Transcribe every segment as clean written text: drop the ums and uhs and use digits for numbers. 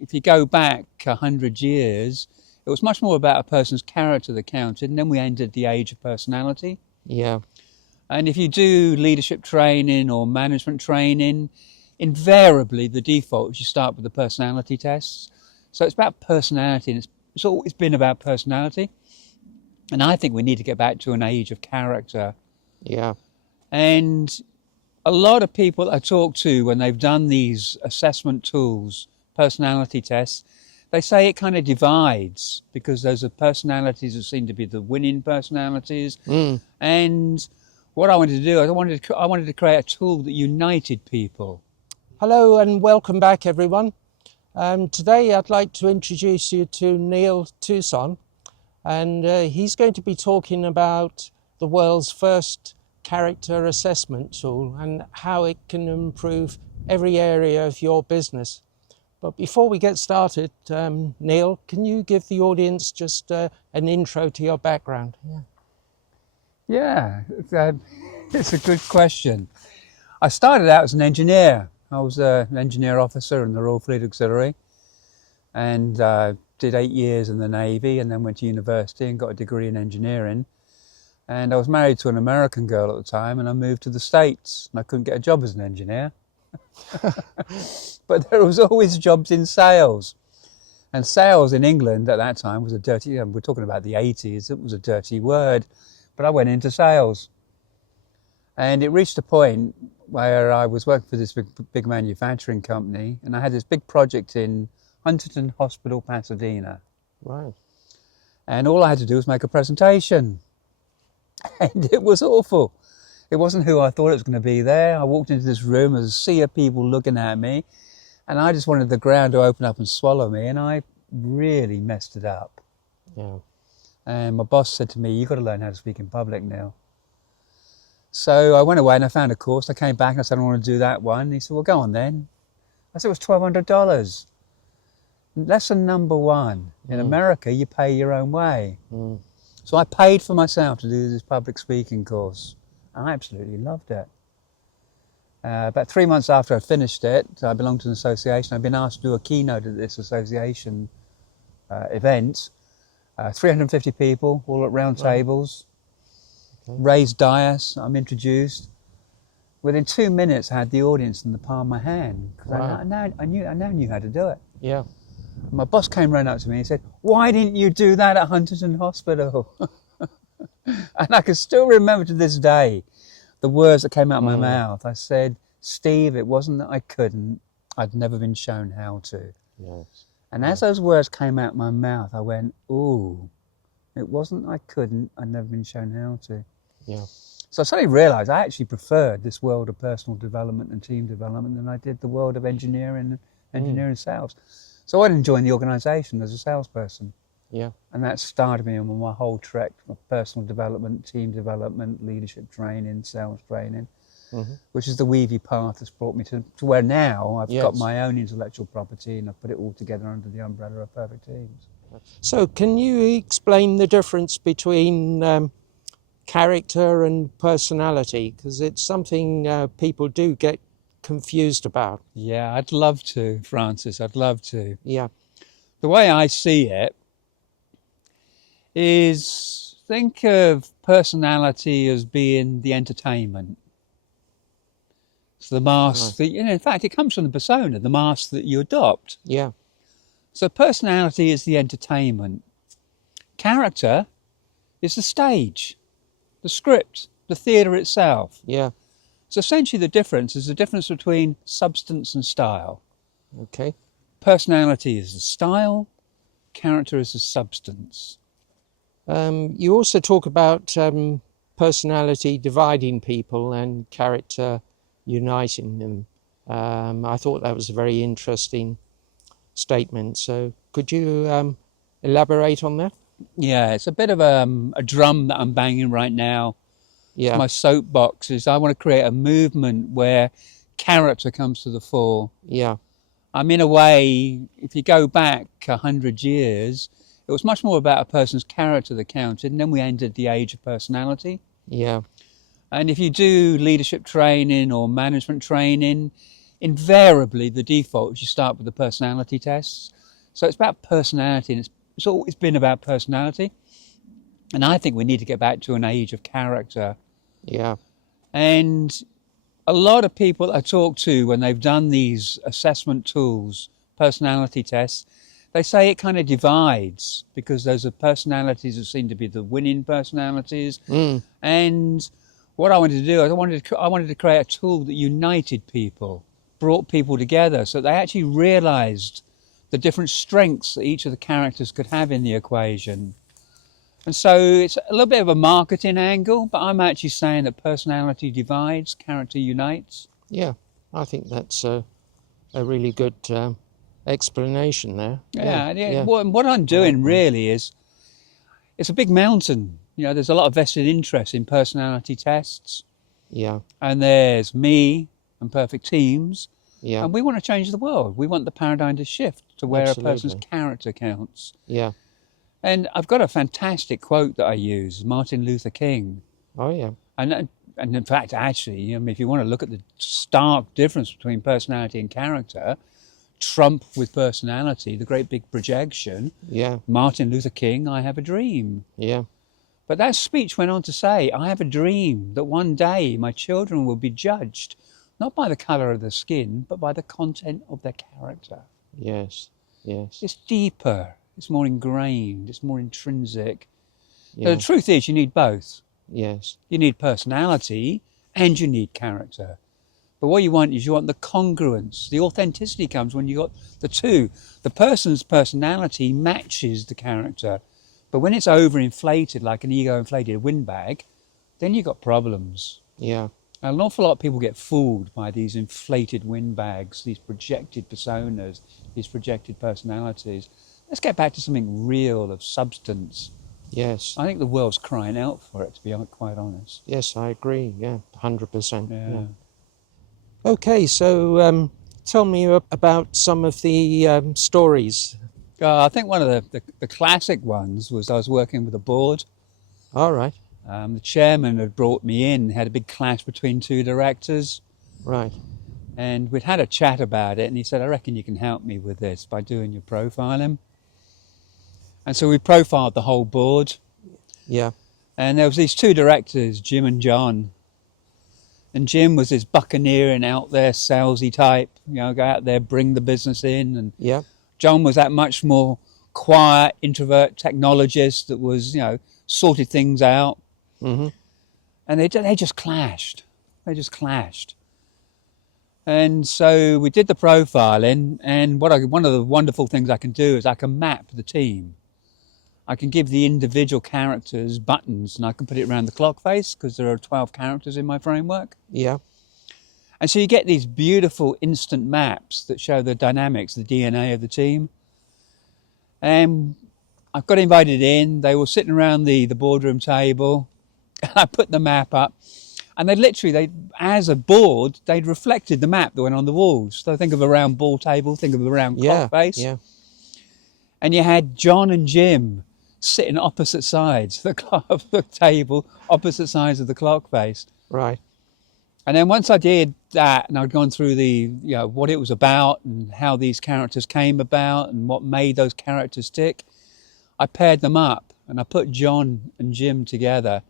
if you go back 100 years, it was much more about a person's character that counted, and then we entered the age of personality. Yeah. And if you do leadership training or management training, invariably the default is you start with the personality tests. So it's about personality, and it's always been about personality. And I think we need to get back to an age of character. Yeah. And a lot of people I talk to when they've done these assessment tools, personality tests, they say it kind of divides because those are personalities that seem to be the winning personalities. And what I wanted to do, I wanted to create a tool that united people. Hello and welcome back, everyone. Today I'd like to introduce you to Neil Tuson, and he's going to be talking about the world's first character assessment tool and how it can improve every area of your business. But before we get started, Neil, can you give the audience just an intro to your background? Yeah, it's a good question. I started out as an engineer. I was an engineer officer in the Royal Fleet Auxiliary, and did 8 years in the Navy, and then went to university and got a degree in engineering. And I was married to an American girl at the time, and I moved to the States, and I couldn't get a job as an engineer. But there was always jobs in sales. And sales in England at that time was a dirty, we're talking about the 80s, it was a dirty word. But I went into sales. And it reached a point where I was working for this big manufacturing company, and I had this big project in Huntington Hospital, Pasadena. Right. And all I had to do was make a presentation. And it was awful. It wasn't who I thought it was going to be there. I walked into this room, there was a sea of people looking at me, and I just wanted the ground to open up and swallow me, and I really messed it up. Yeah. And my boss said to me, "You've got to learn how to speak in public now." So I went away and I found a course. I came back and I said, "I want to do that one." And he said, "Well, go on then." I said, "It was $1,200. Lesson number one. In America, you pay your own way. So I paid for myself to do this public speaking course. I absolutely loved it. About 3 months after I finished it, I belonged to an association. I've been asked to do a keynote at this association event. 350 people, all at round tables, raised dais, I'm introduced. Within 2 minutes, I had the audience in the palm of my hand, because I now knew how to do it. Yeah. My boss came running up to me and said, "Why didn't you do that at Huntington Hospital?" And I can still remember to this day the words that came out of my mouth. I said, "Steve, it wasn't that I couldn't, I'd never been shown how to." Yes. And as those words came out of my mouth, I went, "Ooh, it wasn't I couldn't, I'd never been shown how to." Yeah. So I suddenly realised I actually preferred this world of personal development and team development than I did the world of engineering and sales. So I joined the organisation as a salesperson. Yeah. And that started me on my whole trek of personal development, team development, leadership training, sales training, which is the weavy path that's brought me to where now I've got my own intellectual property, and I've put it all together under the umbrella of Perfect Teams. So can you explain the difference between character and personality? Because it's something people do get confused about. Yeah, I'd love to, Francis, I'd love to. Yeah. The way I see it is, think of personality as being the entertainment. It's the mask that, in fact, it comes from the persona, the mask that you adopt. Yeah. So personality is the entertainment. Character is the stage, the script, the theatre itself. Yeah. So essentially the difference is the difference between substance and style. Okay. Personality is the style, character is the substance. You also talk about personality dividing people and character uniting them. I thought that was a very interesting statement. So could you elaborate on that? Yeah, it's a bit of a drum that I'm banging right now. Yeah. My soapbox is I want to create a movement where character comes to the fore. Yeah. In a way, if you go back 100 years, it was much more about a person's character that counted, and then we entered the age of personality. Yeah. And if you do leadership training or management training, invariably the default is you start with the personality tests. So it's about personality, and it's always been about personality. And I think we need to get back to an age of character. Yeah. And a lot of people I talk to when they've done these assessment tools, personality tests, they say it kind of divides because those are personalities that seem to be the winning personalities. And what I wanted to do, I wanted to create a tool that united people, brought people together so they actually realized the different strengths that each of the characters could have in the equation. And so it's a little bit of a marketing angle, but I'm actually saying that personality divides, character unites. Yeah, I think that's a really good explanation there. Yeah. What I'm doing really is, it's a big mountain. You know, there's a lot of vested interest in personality tests. Yeah. And there's me and perfect teams. Yeah. And we want to change the world. We want the paradigm to shift to where Absolutely. a person's character counts. Yeah. And I've got a fantastic quote that I use, Martin Luther King. Oh, yeah. And in fact, actually, I mean, if you want to look at the stark difference between personality and character, Trump with personality, the great big projection. Yeah. Martin Luther King, I have a dream. Yeah. But that speech went on to say, I have a dream that one day my children will be judged, not by the colour of their skin, but by the content of their character. Yes. Yes. It's deeper, it's more ingrained, it's more intrinsic. Yeah. So the truth is you need both. Yes. You need personality and you need character. But what you want is you want the congruence. The authenticity comes when you got the two. The person's personality matches the character. But when it's overinflated, like an ego-inflated windbag, then you've got problems. Yeah. Now, an awful lot of people get fooled by these inflated windbags, these projected personas, these projected personalities. Let's get back to something real, of substance. Yes. I think the world's crying out for it, to be quite honest. Yes, I agree. Yeah, 100%. Yeah. Okay, so tell me about some of the stories. I think one of the classic ones was I was working with a board. All right. The chairman had brought me in, had a big clash between two directors. Right. And we'd had a chat about it, and he said, I reckon you can help me with this by doing your profiling. And so we profiled the whole board. Yeah. And there was these two directors, Jim and John. And Jim was this buccaneering, out there, salesy type, you know, go out there, bring the business in. And Yeah. John was that much more quiet, introvert technologist that was, you know, sorted things out. Mm-hmm. And they just clashed. They just clashed. And so we did the profiling, and one of the wonderful things I can do is I can map the team. I can give the individual characters buttons, and I can put it around the clock face because there are 12 characters in my framework. Yeah. And so you get these beautiful instant maps that show the dynamics, the DNA of the team. And I got invited in. They were sitting around the boardroom table. I put the map up. And as a board, they'd reflected the map that went on the walls. So think of a round ball table, think of a round clock face. Yeah. And you had John and Jim sitting opposite sides of the table, opposite sides of the clock face. Right. And then once I did that, and I'd gone through what it was about and how these characters came about and what made those characters tick, I paired them up and I put John and Jim together.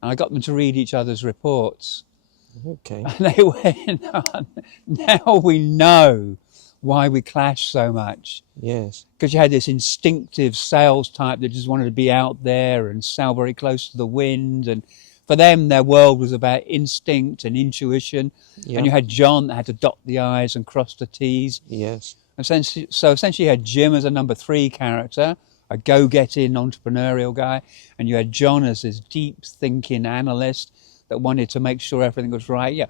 And I got them to read each other's reports. Okay. And they went, now we know why we clash so much. Yes. Because you had this instinctive sales type that just wanted to be out there and sail very close to the wind. And for them, their world was about instinct and intuition. Yeah. And you had John that had to dot the I's and cross the T's. Yes. So essentially you had Jim as a number 3 character, a go-getting entrepreneurial guy, and you had John as this deep thinking analyst that wanted to make sure everything was right. Yeah,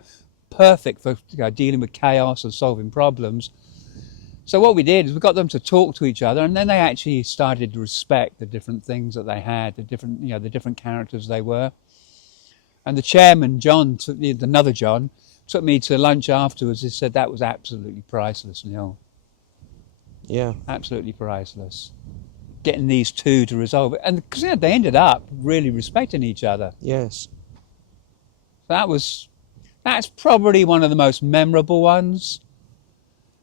perfect for dealing with chaos and solving problems. So what we did is we got them to talk to each other, and then they actually started to respect the different things that they had, the different characters they were. And the chairman, John, another John, took me to lunch afterwards. He said that was absolutely priceless, Neil. Yeah. Absolutely priceless. Getting these two to resolve it, and because they ended up really respecting each other. Yes. That's probably one of the most memorable ones.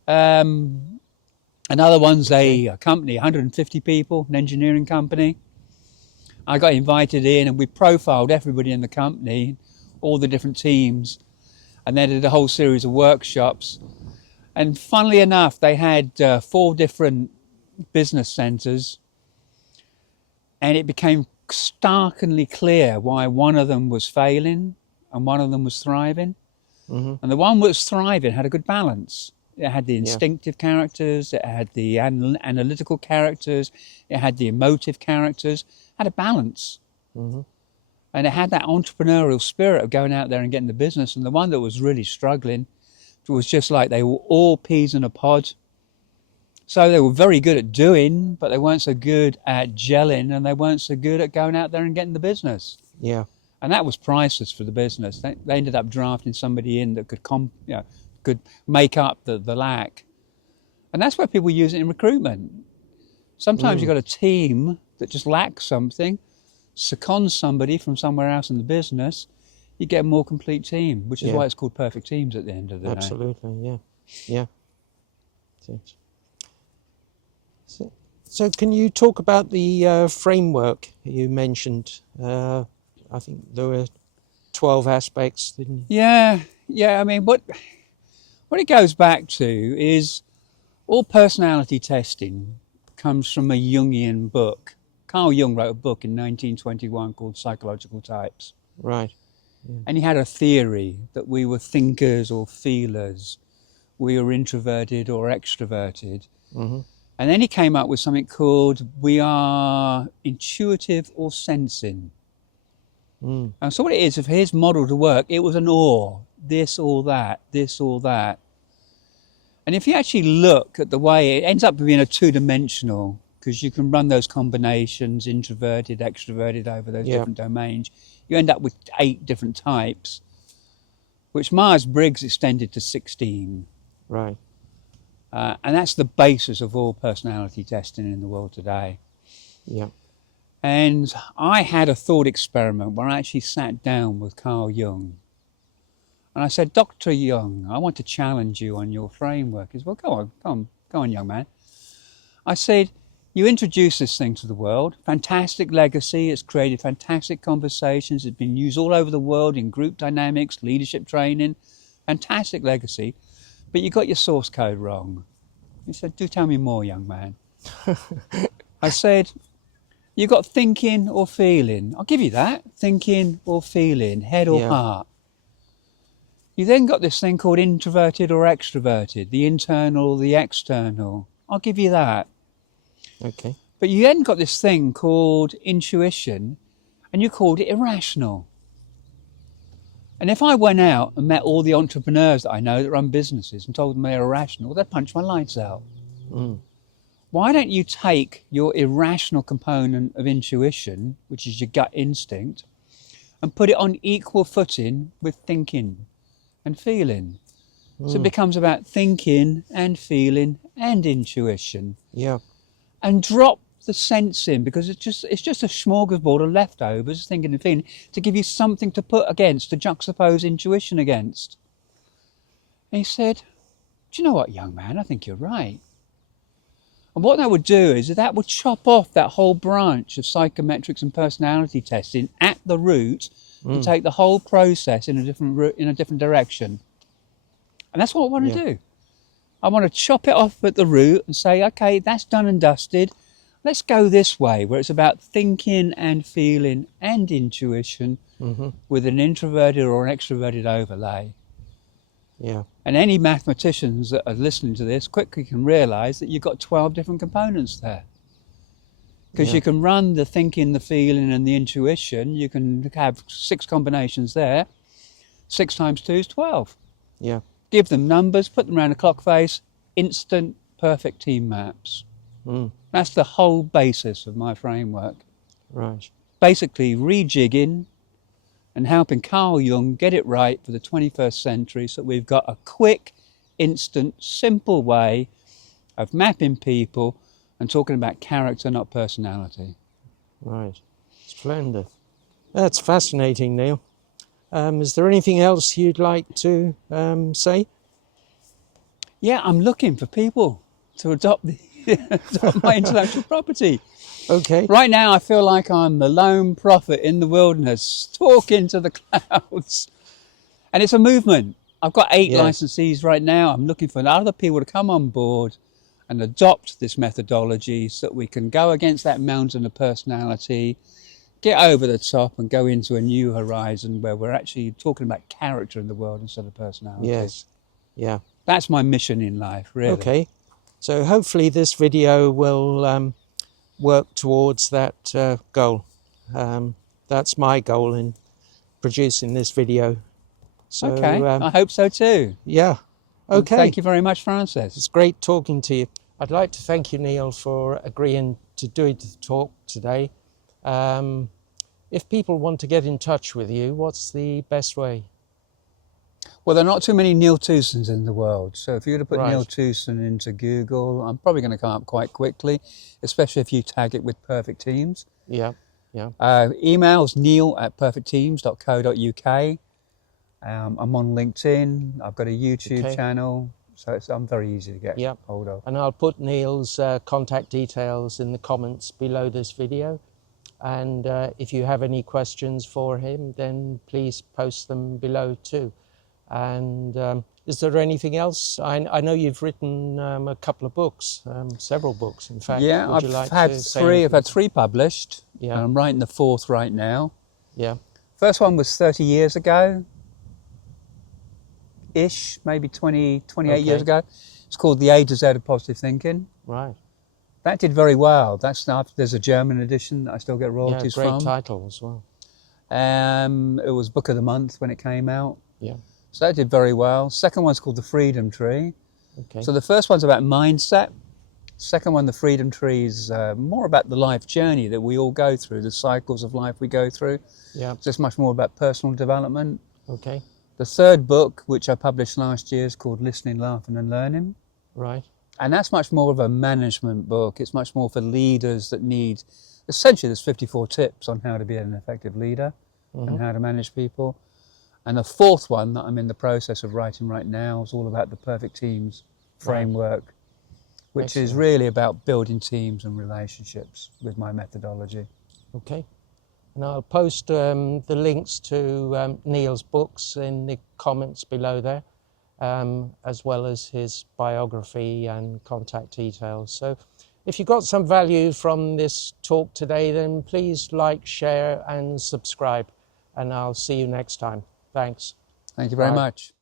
Another one's a company, 150 people, an engineering company. I got invited in and we profiled everybody in the company, all the different teams, and then did a whole series of workshops. And funnily enough, they had 4 different business centres, and it became starkly clear why one of them was failing and one of them was thriving. Mm-hmm. And the one that was thriving had a good balance. It had the instinctive characters, it had the analytical characters, it had the emotive characters, had a balance. Mm-hmm. And it had that entrepreneurial spirit of going out there and getting the business. And the one that was really struggling was just like they were all peas in a pod. So they were very good at doing, but they weren't so good at gelling, and they weren't so good at going out there and getting the business. Yeah. And that was priceless for the business. They ended up drafting somebody in that could make up the lack. And that's why people use it in recruitment. Sometimes you've got a team that just lacks something, second somebody from somewhere else in the business, you get a more complete team, which is why it's called perfect teams at the end of the day. Absolutely, yeah. So can you talk about the framework you mentioned? I think there were 12 aspects, didn't you? Yeah. I mean, what it goes back to is all personality testing comes from a Jungian book. Carl Jung wrote a book in 1921 called Psychological Types. Right. Yeah. And he had a theory that we were thinkers or feelers, we were introverted or extroverted. Mm-hmm. And then he came up with something called we are intuitive or sensing. Mm. And so what it is, for his model to work, it was an or, this or that, this or that. And if you actually look at the way it ends up being a 2-dimensional, because you can run those combinations, introverted, extroverted, over those different domains, you end up with 8 different types, which Myers-Briggs extended to 16. Right. And that's the basis of all personality testing in the world today. Yeah. And I had a thought experiment where I actually sat down with Carl Jung. And I said, Dr. Jung, I want to challenge you on your framework. He said, well, go on, young man. I said, you introduced this thing to the world, fantastic legacy, it's created fantastic conversations, it's been used all over the world in group dynamics, leadership training, fantastic legacy, but you got your source code wrong. He said, do tell me more, young man. I said, you got thinking or feeling. I'll give you that, thinking or feeling, head or heart. You then got this thing called introverted or extroverted, the internal or the external. I'll give you that. Okay. But you then got this thing called intuition, and you called it irrational. And if I went out and met all the entrepreneurs that I know that run businesses and told them they're irrational, they'd punch my lights out. Mm. Why don't you take your irrational component of intuition, which is your gut instinct, and put it on equal footing with thinking and feeling? So it becomes about thinking and feeling and intuition. Yeah. And drop the sensing, because it's just a smorgasbord of leftovers, thinking and feeling, to give you something to put against, to juxtapose intuition against. And he said, do you know what, young man, I think you're right. And what that would do is that would chop off that whole branch of psychometrics and personality testing at the root and take the whole process in a different direction. And that's what I want to do. I want to chop it off at the root and say, okay, that's done and dusted. Let's go this way, where it's about thinking and feeling and intuition with an introverted or an extroverted overlay. Yeah. And any mathematicians that are listening to this quickly can realise that you've got 12 different components there. Because you can run the thinking, the feeling and the intuition. You can have 6 combinations there. 6 times 2 is 12. Yeah. Give them numbers, put them around a clock face, instant perfect team maps. That's the whole basis of my framework. Right. Basically rejigging and helping Carl Jung get it right for the 21st century, so that we've got a quick, instant, simple way of mapping people and talking about character, not personality. Right. Splendid. That's fascinating, Neil. Is there anything else you'd like to say? Yeah, I'm looking for people to adopt, adopt my intellectual property. Okay. Right now, I feel like I'm the lone prophet in the wilderness, talking to the clouds. And it's a movement. I've got 8 Yes. licensees right now. I'm looking for other people to come on board and adopt this methodology so that we can go against that mountain of personality, get over the top and go into a new horizon where we're actually talking about character in the world instead of personality. Yes. Yeah. That's my mission in life, really. Okay. So hopefully this video will work towards that goal. That's my goal in producing this video. So, Okay, I hope so too. yeah. Okay. Thank you very much, Francis. It's great talking to you. I'd like to thank you, Neil, for agreeing to do the talk today. If people want to get in touch with you, what's the best way? Well, there are not too many Neil Tusons in the world. So if you were to put Right. Neil Tuson into Google, I'm probably going to come up quite quickly, especially if you tag it with Perfect Teams. Yeah, yeah. Email's neil@perfectteams.co.uk. I'm on LinkedIn. I've got a YouTube Okay. channel. So I'm very easy to get Yeah. hold of. And I'll put Neil's contact details in the comments below this video. And if you have any questions for him, then please post them below too. And is there anything else? I know you've written a couple of books, several books, in fact. Yeah, Would you like I've to had say 3. I've anything? had 3 published. Yeah. And I'm writing the 4th right now. Yeah. First one was 30 years ago. Ish, maybe 28 years Okay. ago. It's called The A to Z of Positive Thinking. Right. That did very well. There's a German edition that I still get Yeah, royalties great from. title as well. It was Book of the Month when it came out. Yeah. So that did very well. Second one's called The Freedom Tree. Okay. So the first one's about mindset. Second one, The Freedom Tree, is more about the life journey that we all go through, the cycles of life we go through. Yeah. So it's much more about personal development. Okay. The third book, which I published last year, is called Listening, Laughing and Learning. Right. And that's much more of a management book. It's much more for leaders that need, essentially there's 54 tips on how to be an effective leader and how to manage people. And the fourth one that I'm in the process of writing right now is all about the Perfect Teams framework, which is really about building teams and relationships with my methodology. Okay. And I'll post the links to Neil's books in the comments below there, as well as his biography and contact details. So if you got some value from this talk today, then please like, share and subscribe. And I'll see you next time. Thanks. Thank you very Bye. much.